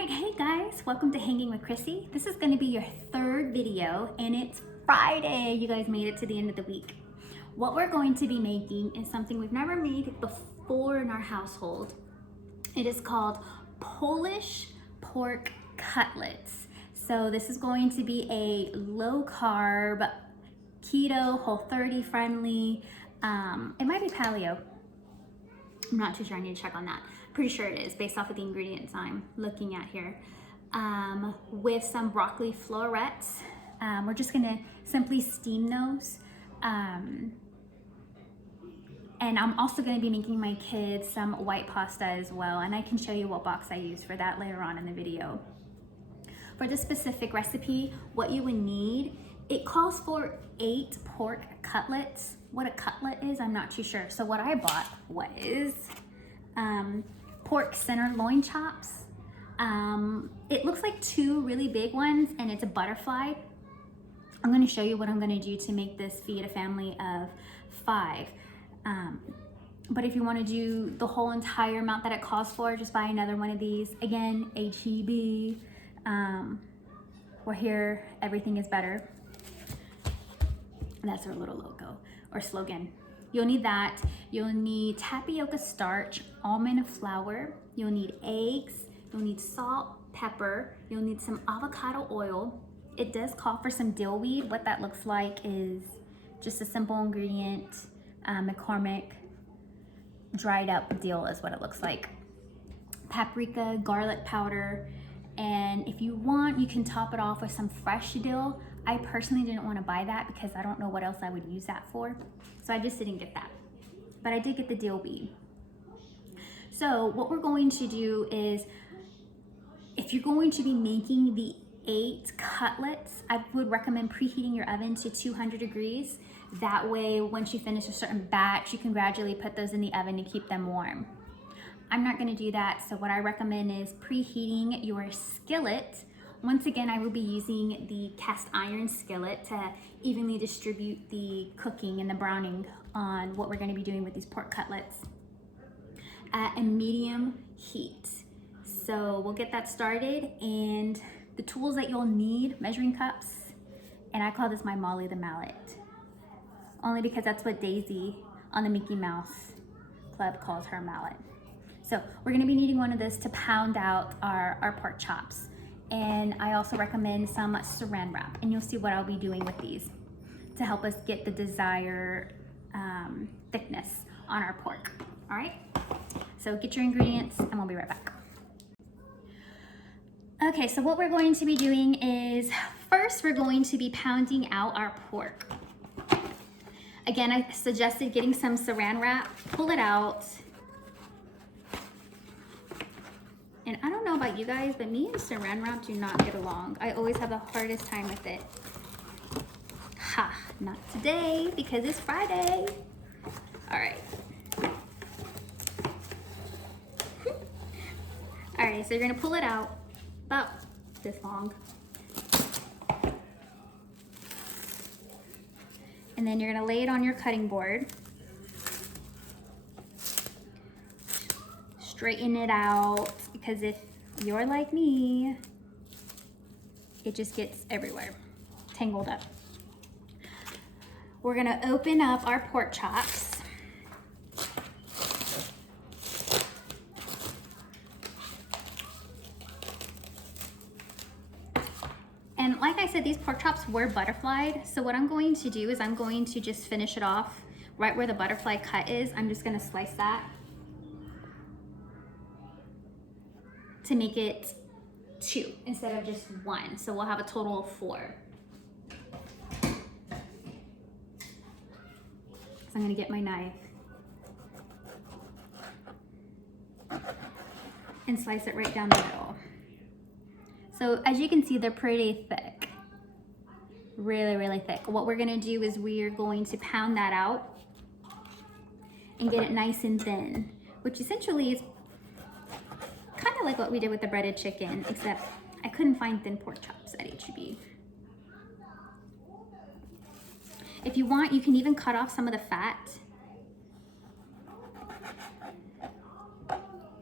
right, hey guys, welcome to Hanging with Chrissy. This is going to be your third video and it's Friday. You guys made it to the end of the week. What we're going to be making is something we've never made before in our household. It is called Polish pork cutlets. So this is going to be a low carb, keto, Whole30 friendly, it might be paleo. I'm not too sure, I need to check on that. Pretty sure it is based off of the ingredients I'm looking at here. With some broccoli florets. We're just gonna simply steam those. And I'm also gonna be making my kids some white pasta as well. And I can show you what box I use for that later on in the video. For this specific recipe, what you would need, it calls for 8 pork cutlets. What a cutlet is, I'm not too sure. So what I bought was pork center loin chops. It looks like 2 really big ones and it's a butterfly. I'm gonna show you what I'm gonna do to make this feed a family of 5. But if you wanna do the whole entire amount that it calls for, just buy another one of these. Again, HEB, we're here, everything is better. That's our little logo or slogan. You'll need that. You'll need tapioca starch, almond flour. You'll need eggs. You'll need salt, pepper. You'll need some avocado oil. It does call for some dill weed. What that looks like is just a simple ingredient. McCormick dried up dill is what it looks like. Paprika, garlic powder. And if you want, you can top it off with some fresh dill. I personally didn't want to buy that because I don't know what else I would use that for. So I just didn't get that. But I did get the dill weed. So what we're going to do is, if you're going to be making the 8 cutlets, I would recommend preheating your oven to 200 degrees. That way, once you finish a certain batch, you can gradually put those in the oven to keep them warm. I'm not going to do that. So what I recommend is preheating your skillet. Once again, I will be using the cast iron skillet to evenly distribute the cooking and the browning on what we're going to be doing with these pork cutlets at a medium heat. So we'll get that started, and the tools that you'll need, measuring cups, and I call this my Molly the mallet, only because that's what Daisy on the Mickey Mouse Club calls her mallet. So we're going to be needing one of this to pound out our pork chops. And I also recommend some saran wrap, and you'll see what I'll be doing with these to help us get the desired thickness on our pork. All right, so get your ingredients and we'll be right back. Okay, so what we're going to be doing is, first we're going to be pounding out our pork. Again, I suggested getting some saran wrap, pull it out. And I don't know about you guys, but me and saran wrap do not get along. I always have the hardest time with it. Ha, not today because it's Friday. All right. All right, so you're gonna pull it out about this long. And then you're gonna lay it on your cutting board. Straighten it out, because if you're like me, it just gets everywhere, tangled up. We're gonna open up our pork chops. And like I said, these pork chops were butterflied. So what I'm going to do is I'm going to just finish it off right where the butterfly cut is. I'm just gonna slice that to make it 2 instead of just 1. So we'll have a total of 4. So I'm gonna get my knife and slice it right down the middle. So as you can see, they're pretty thick, really, really thick. What we're gonna do is we're going to pound that out and get it nice and thin, which essentially is kind of like what we did with the breaded chicken, except I couldn't find thin pork chops at HEB. If you want, you can even cut off some of the fat,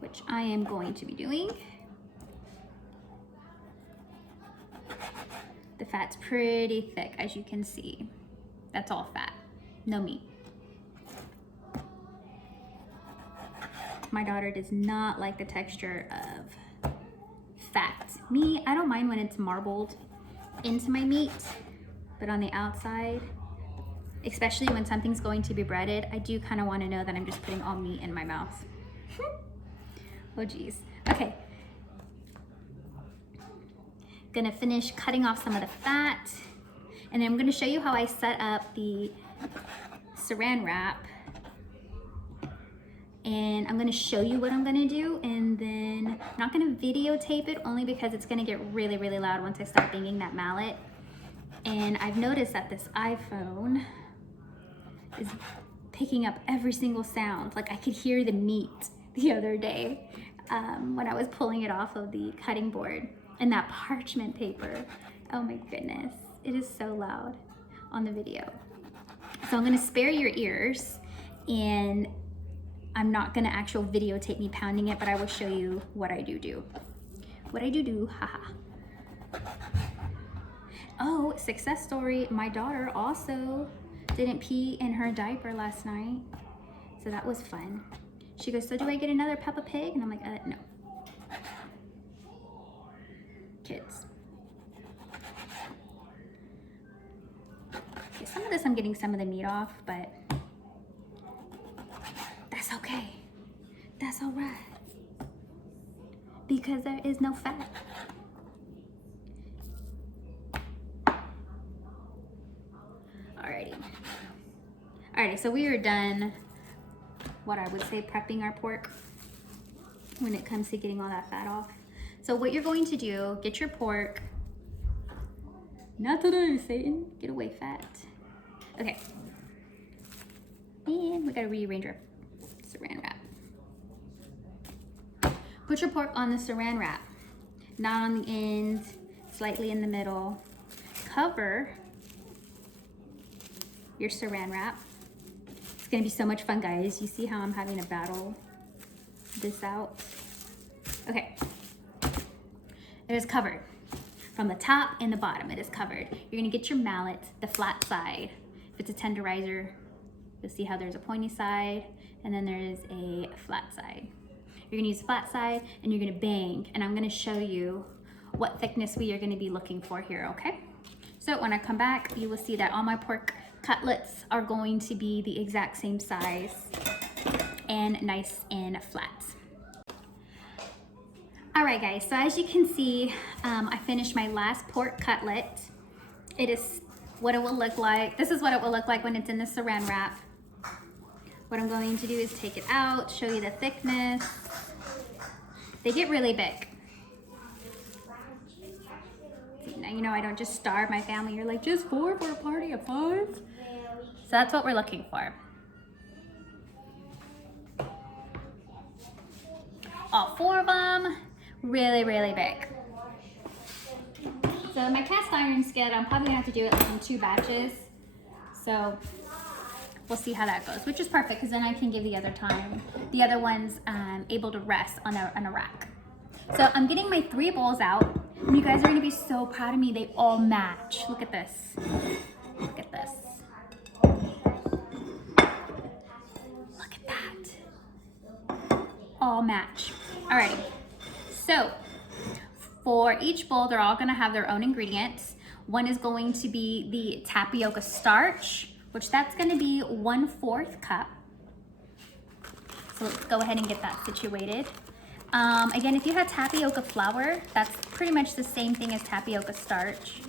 which I am going to be doing. The fat's pretty thick, as you can see. That's all fat, no meat. My daughter does not like the texture of fat. Me, I don't mind when it's marbled into my meat, but on the outside, especially when something's going to be breaded, I do kind of want to know that I'm just putting all meat in my mouth. Oh geez. Okay. Gonna finish cutting off some of the fat, and then I'm gonna show you how I set up the saran wrap, and I'm gonna show you what I'm gonna do, and then I'm not gonna videotape it only because it's gonna get really, really loud once I start banging that mallet. And I've noticed that this iPhone is picking up every single sound. Like I could hear the meat the other day when I was pulling it off of the cutting board. And that parchment paper, oh my goodness, it is so loud on the video. So I'm gonna spare your ears, and I'm not gonna actual videotape me pounding it, but I will show you what I do. What I do, haha. Oh, success story, my daughter also didn't pee in her diaper last night, so that was fun. She goes, so do I get another Peppa Pig? And I'm like, no. Kids. Okay, some of this I'm getting some of the meat off, but that's okay. That's all right. Because there is no fat. Alrighty, so we are done, what I would say, prepping our pork when it comes to getting all that fat off. So what you're going to do, get your pork. Not today, Satan. Get away, fat. Okay. And we gotta rearrange our saran wrap. Put your pork on the saran wrap, not on the end, slightly in the middle. Cover your saran wrap. It's gonna be so much fun, guys. You see how I'm having to battle this out? Okay. It is covered. From the top and the bottom, it is covered. You're gonna get your mallet, the flat side. If it's a tenderizer, you'll see how there's a pointy side and then there is a flat side. You're gonna use the flat side and you're gonna bang, and I'm gonna show you what thickness we are gonna be looking for here, okay? So when I come back, you will see that all my pork cutlets are going to be the exact same size and nice and flat. All right, guys, so as you can see, I finished my last pork cutlet. It is what it will look like. This is what it will look like when it's in the saran wrap. What I'm going to do is take it out, show you the thickness. They get really big. See, now you know I don't just starve my family. You're like, just 4 for a party of 5? So that's what we're looking for. All 4 of them. Really, really big. So my cast iron skillet, I'm probably gonna have to do it in 2 batches. So we'll see how that goes, which is perfect because then I can give the other ones able to rest on a rack. So I'm getting my 3 bowls out, and you guys are gonna be so proud of me. They all match. Look at this. Look at this. Look at that. All match. Alrighty. So for each bowl, they're all gonna have their own ingredients. One is going to be the tapioca starch, which that's gonna be 1/4 cup. So let's go ahead and get that situated. Again, if you have tapioca flour, that's pretty much the same thing as tapioca starch.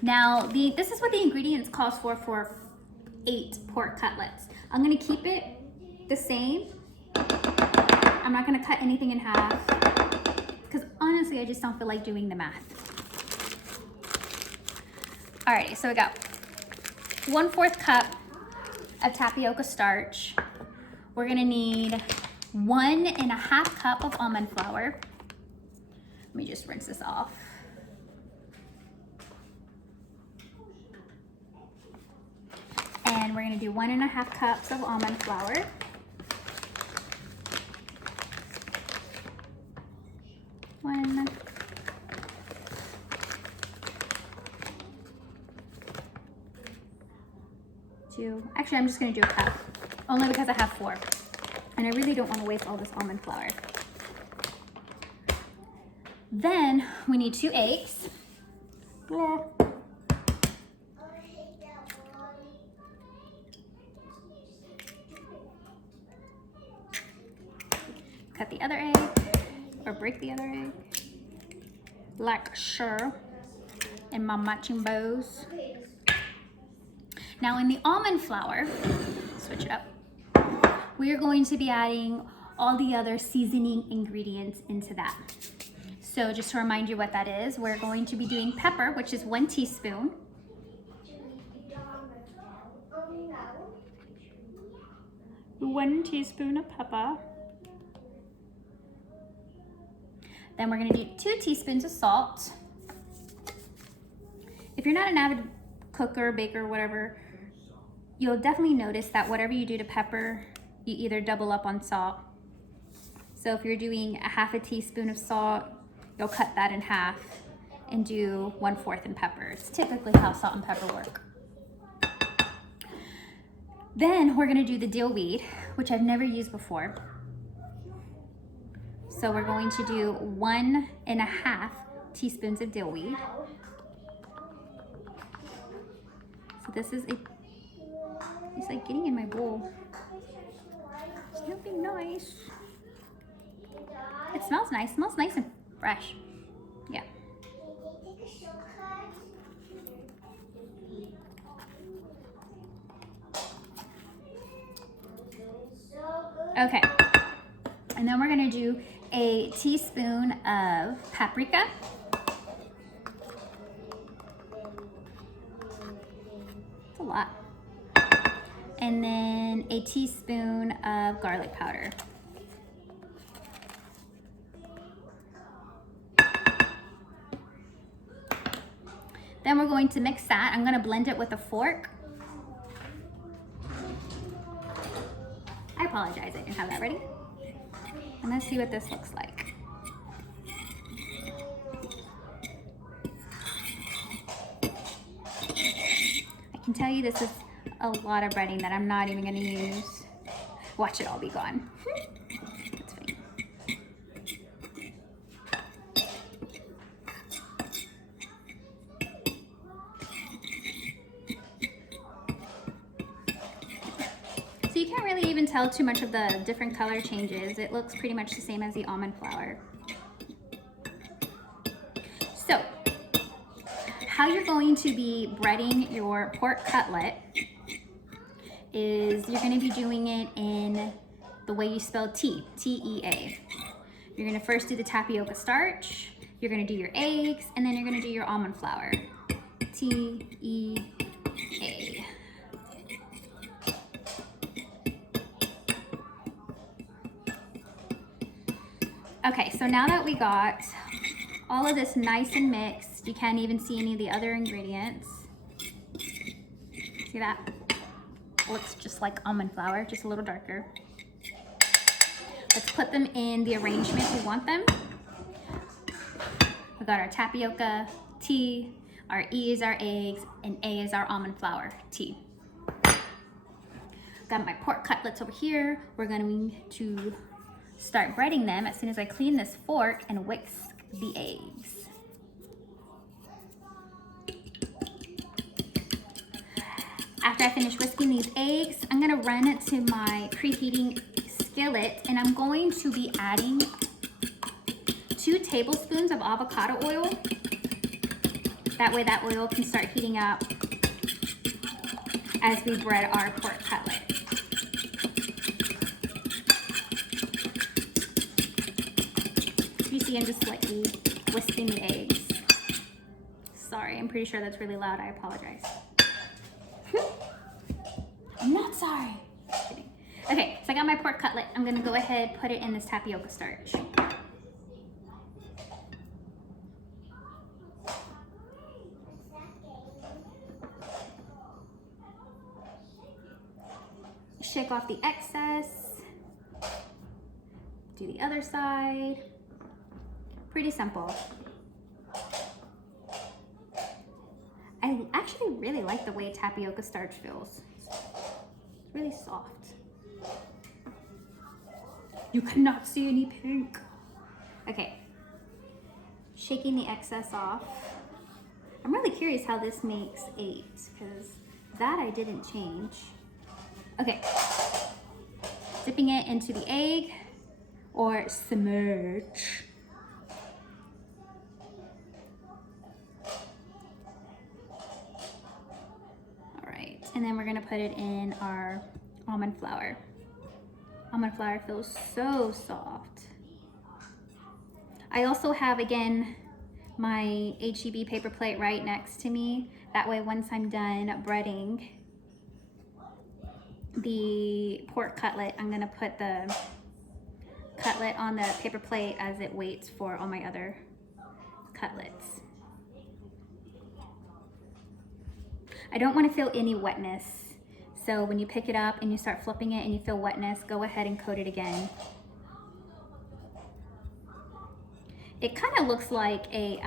Now, this is what the ingredients calls for 8 pork cutlets. I'm gonna keep it the same. I'm not gonna cut anything in half because honestly, I just don't feel like doing the math. Alrighty, so we got 1/4 cup of tapioca starch. We're gonna need 1½ cup of almond flour. Let me just rinse this off. And we're gonna do 1½ cups of almond flour. Actually, I'm just gonna do a cup, only because I have 4. And I really don't want to waste all this almond flour. Then we need 2 eggs. Cut the other egg, or break the other egg, like so, in my matching bows. Now in the almond flour, switch it up, we are going to be adding all the other seasoning ingredients into that. So just to remind you what that is, we're going to be doing pepper, which is 1 teaspoon. One teaspoon of pepper. Then we're gonna do 2 teaspoons of salt. If you're not an avid cooker, baker, whatever, you'll definitely notice that whatever you do to pepper, you either double up on salt. So if you're doing a 1/2 teaspoon of salt, you'll cut that in half and do 1/4 in pepper. It's typically how salt and pepper work. Then we're gonna do the dill weed, which I've never used before. So we're going to do 1.5 teaspoons of dill weed. So this is it's like getting in my bowl. It's looking nice. It smells nice. It smells nice and fresh. Yeah. Okay. And then we're gonna do a teaspoon of paprika. It's a lot. And then a teaspoon of garlic powder. Then we're going to mix that. I'm gonna blend it with a fork. I apologize, I didn't have that ready. And let's see what this looks like. I can tell you this is a lot of breading that I'm not even gonna use. Watch it all be gone. That's fine. So you can't really even tell too much of the different color changes. It looks pretty much the same as the almond flour. So, how you're going to be breading your pork cutlet is you're going to be doing it in the way you spell tea, T-E-A. You're going to first do the tapioca starch, you're going to do your eggs, and then you're going to do your almond flour, T-E-A. Okay, so now that we got all of this nice and mixed, you can't even see any of the other ingredients. See that? Looks just like almond flour, just a little darker. Let's put them in the arrangement we want them. We got our tapioca, T, our E is our eggs, and A is our almond flour, T. Got my pork cutlets over here. We're going to start breading them as soon as I clean this fork and whisk the eggs. After I finish whisking these eggs, I'm gonna run it to my preheating skillet and I'm going to be adding 2 tablespoons of avocado oil. That way that oil can start heating up as we bread our pork cutlet. You see I'm just lightly whisking the eggs. Sorry, I'm pretty sure that's really loud. I apologize. I'm not sorry. Just kidding. Okay, so I got my pork cutlet. I'm gonna go ahead, put it in this tapioca starch. Shake off the excess. Do the other side. Pretty simple. I actually really like the way tapioca starch feels. really soft. You cannot see any pink. Okay, shaking the excess off. I'm really curious how this makes 8, because that I didn't change. Okay, dipping it into the egg or submerge. All right, and then we're gonna put it in our almond flour. Almond flour feels so soft. I also have, again, my HEB paper plate right next to me. That way, once I'm done breading the pork cutlet, I'm gonna put the cutlet on the paper plate as it waits for all my other cutlets. I don't want to feel any wetness. So when you pick it up and you start flipping it and you feel wetness, go ahead and coat it again. It kind of looks like a,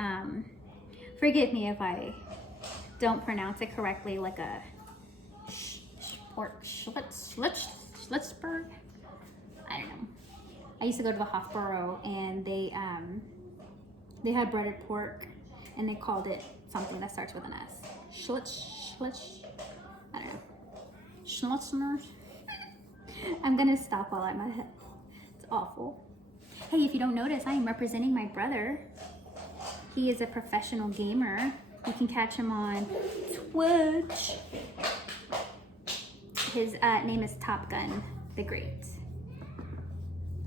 forgive me if I don't pronounce it correctly, like a pork schlitzberg. I don't know. I used to go to the hospital and they had breaded pork and they called it something that starts with an S. Schlitz, I don't know. Schlitzner. I'm gonna stop while I'm at it. It's awful. Hey, if you don't notice, I am representing my brother. He is a professional gamer. You can catch him on Twitch. His name is Top Gun the Great.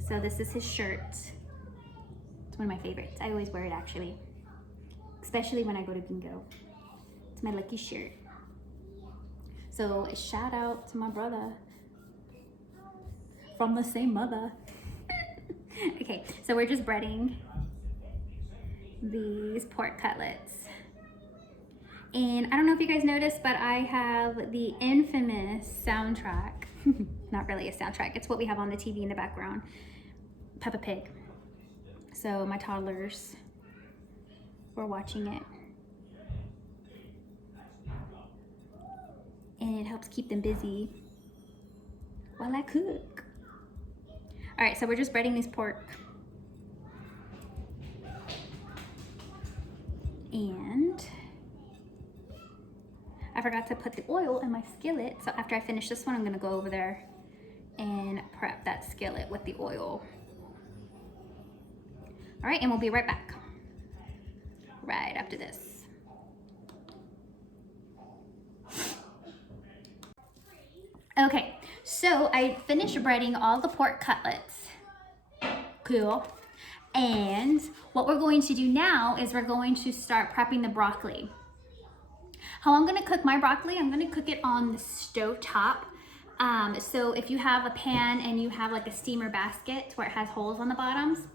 So this is his shirt. It's one of my favorites. I always wear it actually, especially when I go to bingo. It's my lucky shirt. So a shout out to my brother from the same mother. Okay, so we're just breading these pork cutlets. And I don't know if you guys noticed, but I have the infamous soundtrack. Not really a soundtrack, it's what we have on the TV in the background. Peppa Pig. So my toddlers were watching it. And it helps keep them busy while I cook. All right, so we're just breading these pork. And I forgot to put the oil in my skillet. So after I finish this one, I'm gonna go over there and prep that skillet with the oil. All right, and we'll be right back. Right after this. Okay, so I finished breading all the pork cutlets. Cool. And what we're going to do now is we're going to start prepping the broccoli. How I'm gonna cook my broccoli, I'm gonna cook it on the stove top. So if you have a pan and you have like a steamer basket where it has holes on the bottoms,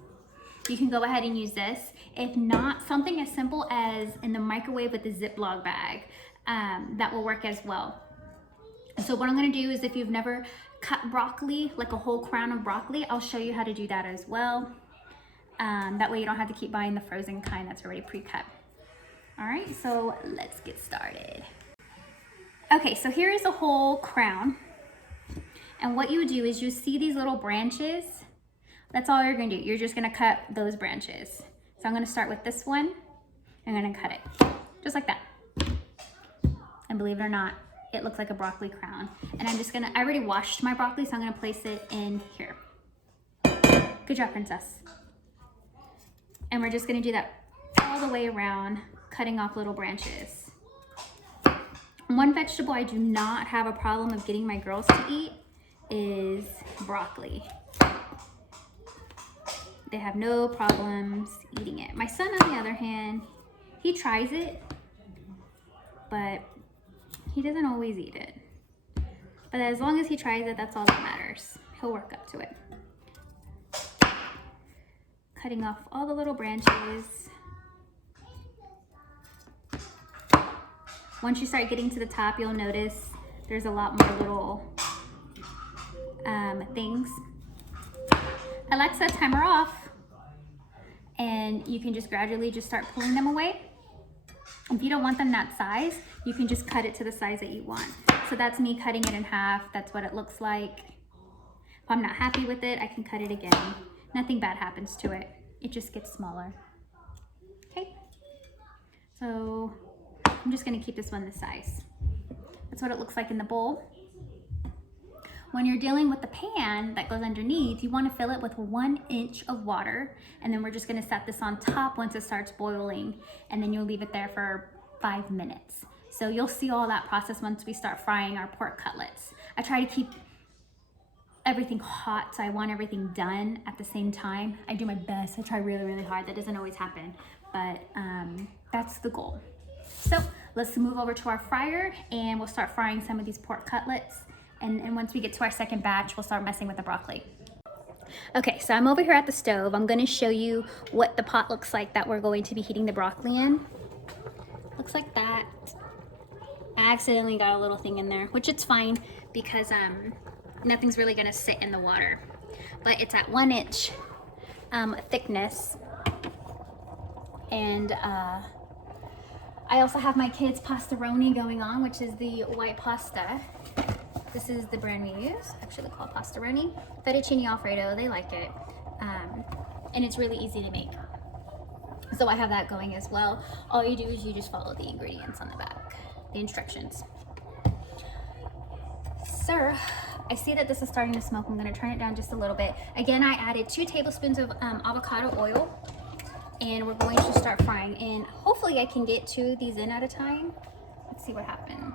you can go ahead and use this. If not, something as simple as in the microwave with a Ziploc bag, that will work as well. So what I'm gonna do is, if you've never cut broccoli, like a whole crown of broccoli, I'll show you how to do that as well. That way you don't have to keep buying the frozen kind that's already pre-cut. All right, so let's get started. Okay, so here is a whole crown. And what you would do is you see these little branches. That's all you're gonna do. You're just gonna cut those branches. So I'm gonna start with this one. I'm gonna cut it, just like that. And believe it or not, it looks like a broccoli crown. And I'm just gonna, I already washed my broccoli, so I'm gonna place it in here. Good job, princess. And we're just gonna do that all the way around, cutting off little branches. One vegetable I do not have a problem of getting my girls to eat is broccoli. They have no problems eating it. My son, on the other hand, he tries it, but he doesn't always eat it. But as long as he tries it, that's all that matters. He'll work up to it. Cutting off all the little branches. Once you start getting to the top, you'll notice there's a lot more little things. Alexa, timer off. And you can just gradually just start pulling them away. If you don't want them that size, you can just cut it to the size that you want. So that's me cutting it in half. That's what it looks like. If I'm not happy with it, I can cut it again. Nothing bad happens to it. It just gets smaller. Okay. So I'm just gonna keep this one this size. That's what it looks like in the bowl. When you're dealing with the pan that goes underneath, you want to fill it with 1 inch of water, and then we're just going to set this on top once it starts boiling, and then you'll leave it there for 5 minutes. So you'll see all that process once we start frying our pork cutlets. I try to keep everything hot, so I want everything done at the same time. I do my best. I try really, really hard. That doesn't always happen, but that's the goal. So let's move over to our fryer, and we'll start frying some of these pork cutlets. And once we get to our second batch, we'll start messing with the broccoli. Okay, so I'm over here at the stove. I'm gonna show you what the pot looks like that we're going to be heating the broccoli in. Looks like that. I accidentally got a little thing in there, which it's fine because nothing's really gonna sit in the water. But it's at 1 inch thickness. And I also have my kids' pastaroni going on, which is the white pasta. This is the brand we use, actually called pastaroni. Fettuccine Alfredo, they like it. And it's really easy to make. So I have that going as well. All you do is you just follow the ingredients on the back, the instructions. Sir, I see that this is starting to smoke. I'm gonna turn it down just a little bit. Again, I added 2 tablespoons of avocado oil, and we're going to start frying. And hopefully I can get 2 of these in at a time. Let's see what happens.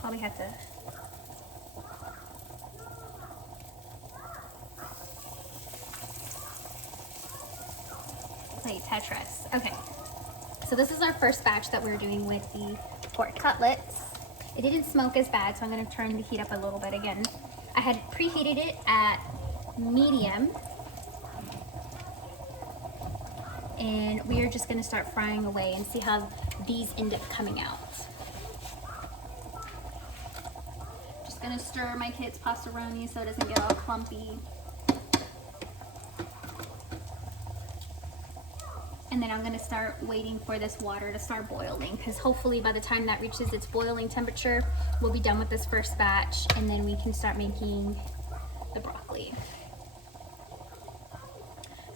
Probably have to play Tetris. Okay, so this is our first batch that we're doing with the pork cutlets. It didn't smoke as bad, so I'm going to turn the heat up a little bit again. I had preheated it at medium, and we are just going to start frying away and see how these end up coming out. Gonna stir my kids' pastaroni so it doesn't get all clumpy. And then I'm gonna start waiting for this water to start boiling, because hopefully by the time that reaches its boiling temperature, we'll be done with this first batch, and then we can start making the broccoli.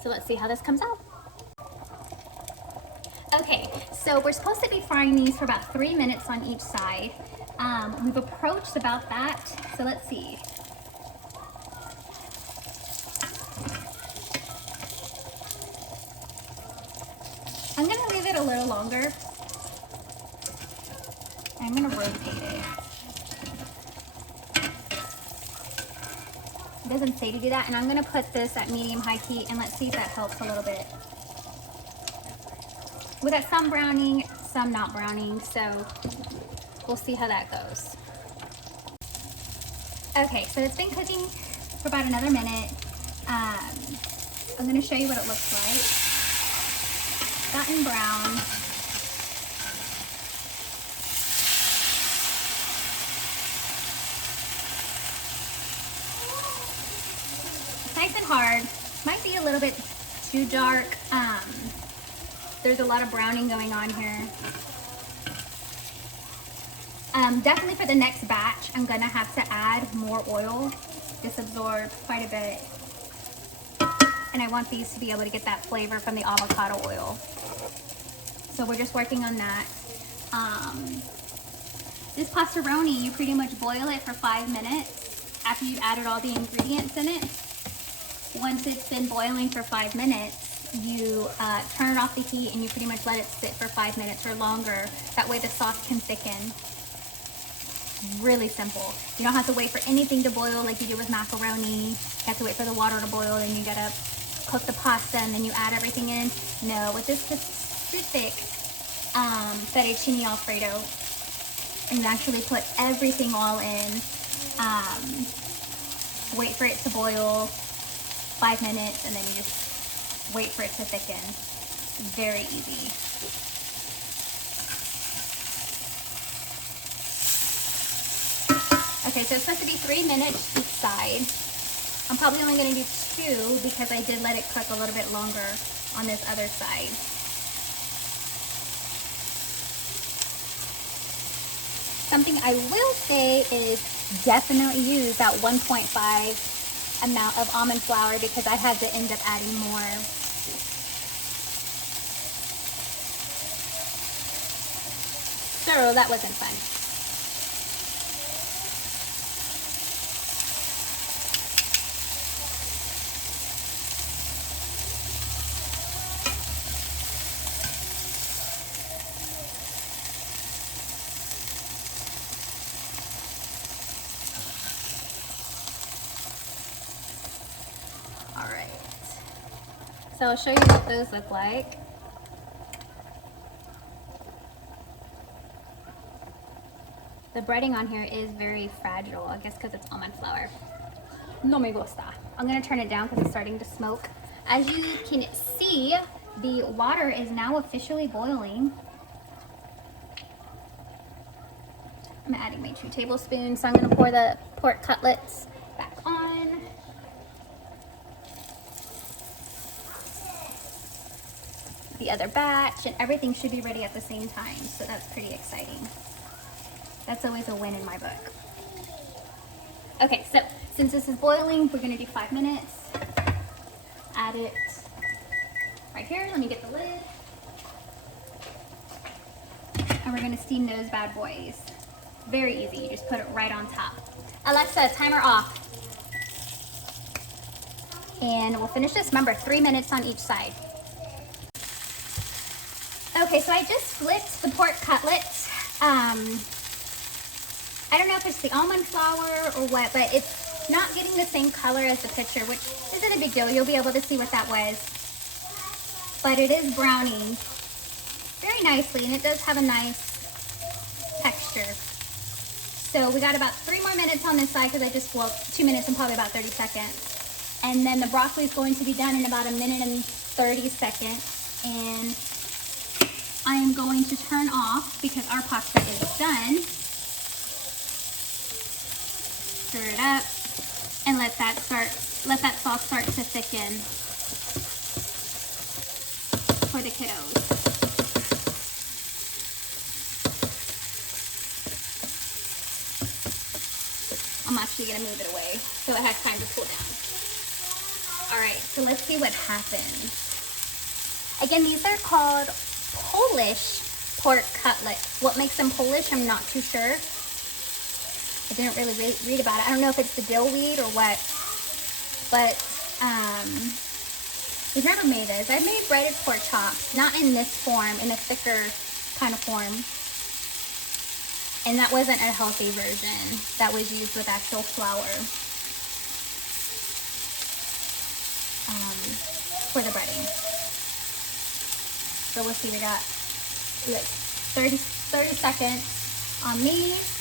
So let's see how this comes out. Okay, so we're supposed to be frying these for about 3 minutes on each side. We've approached about that, so let's see. I'm gonna leave it a little longer. I'm gonna rotate it. It doesn't say to do that, and I'm gonna put this at medium-high heat, and let's see if that helps a little bit. We got some browning, some not browning, so we'll see how that goes. Okay, so it's been cooking for about another minute. I'm gonna show you what it looks like. Gotten brown. It's nice and hard. Might be a little bit too dark. There's a lot of browning going on here. Definitely for the next batch, I'm gonna have to add more oil. This absorbs quite a bit. And I want these to be able to get that flavor from the avocado oil. So we're just working on that. This pastaroni, you pretty much boil it for 5 minutes after you've added all the ingredients in it. Once it's been boiling for 5 minutes, you turn it off the heat and you pretty much let it sit for 5 minutes or longer. That way the sauce can thicken. Really simple. You don't have to wait for anything to boil like you do with macaroni. You have to wait for the water to boil, and you gotta cook the pasta and then you add everything in. No, with this super thick fettuccine Alfredo, and you actually put everything all in. Wait for it to boil 5 minutes, and then you just wait for it to thicken. Very easy. Okay, so it's supposed to be 3 minutes each side. I'm probably only going to do 2 because I did let it cook a little bit longer on this other side. Something I will say is definitely use that 1.5 amount of almond flour because I had to end up adding more. So that wasn't fun. All right. So I'll show you what those look like. The breading on here is very fragile, I guess because it's almond flour. No me gusta. I'm gonna turn it down because it's starting to smoke. As you can see, the water is now officially boiling. I'm adding my 2 tablespoons, so I'm gonna pour the pork cutlets back on. The other batch, and everything should be ready at the same time, so that's pretty exciting. That's always a win in my book. Okay, so since this is boiling, we're gonna do 5 minutes. Add it right here. Let me get the lid. And we're gonna steam those bad boys. Very easy, you just put it right on top. Alexa, timer off. And we'll finish this, remember, 3 minutes on each side. Okay, so I just flipped the pork cutlets. I don't know if it's the almond flour or what, but it's not getting the same color as the picture, which isn't a big deal. You'll be able to see what that was. But it is browning very nicely, and it does have a nice texture. So we got about 3 more minutes on this side because I just, well, 2 minutes and probably about 30 seconds. And then the broccoli is going to be done in about 1 minute and 30 seconds. And I am going to turn off because our pasta is done. Stir it up and let that sauce start to thicken for the kiddos. I'm actually gonna move it away so it has time to cool down. All right, so let's see what happens. Again, these are called Polish pork cutlets. What makes them Polish, I'm not too sure. I didn't really read about it. I don't know if it's the dill weed or what, but we've never made this. I've made breaded pork chops, not in this form, in a thicker kind of form. And that wasn't a healthy version. That was used with actual flour for the breading. So let's see, we got like 30 seconds on these.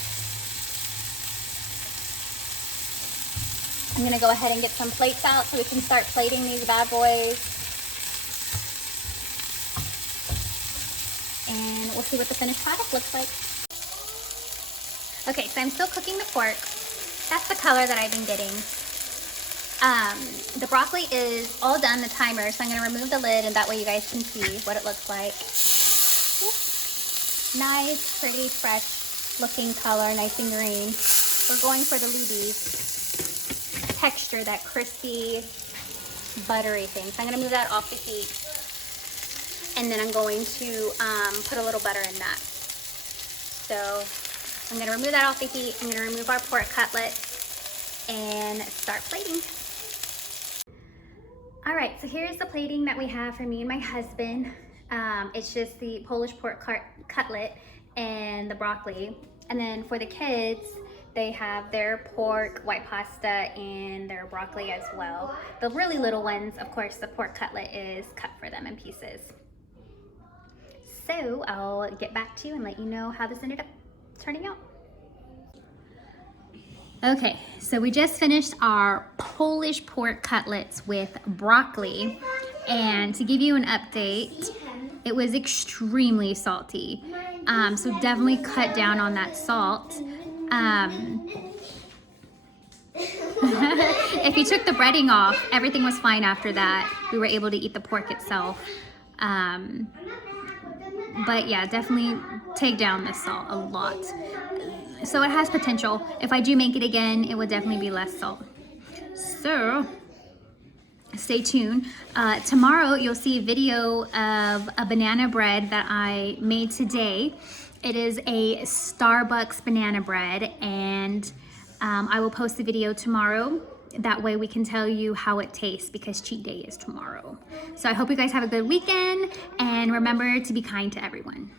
I'm gonna go ahead and get some plates out so we can start plating these bad boys. And we'll see what the finished product looks like. Okay, so I'm still cooking the pork. That's the color that I've been getting. The broccoli is all done, the timer, so I'm gonna remove the lid and that way you guys can see what it looks like. Nice, pretty, fresh looking color, nice and green. We're going for the lubies texture, that crispy, buttery thing. So I'm gonna move that off the heat. And then I'm going to put a little butter in that. So I'm gonna remove that off the heat. I'm gonna remove our pork cutlets and start plating. All right, so here's the plating that we have for me and my husband. It's just the Polish pork cutlet and the broccoli. And then for the kids, they have their pork, white pasta, and their broccoli as well. The really little ones, of course, the pork cutlet is cut for them in pieces. So I'll get back to you and let you know how this ended up turning out. Okay, so we just finished our Polish pork cutlets with broccoli. And to give you an update, it was extremely salty. So definitely cut down on that salt. If you took the breading off, everything was fine after that. We were able to eat the pork itself. But yeah, definitely take down the salt a lot. So it has potential. If I do make it again, it would definitely be less salt. So stay tuned. Tomorrow you'll see a video of a banana bread that I made today. It is a Starbucks banana bread, and I will post the video tomorrow. That way we can tell you how it tastes, because cheat day is tomorrow. So I hope you guys have a good weekend, and remember to be kind to everyone.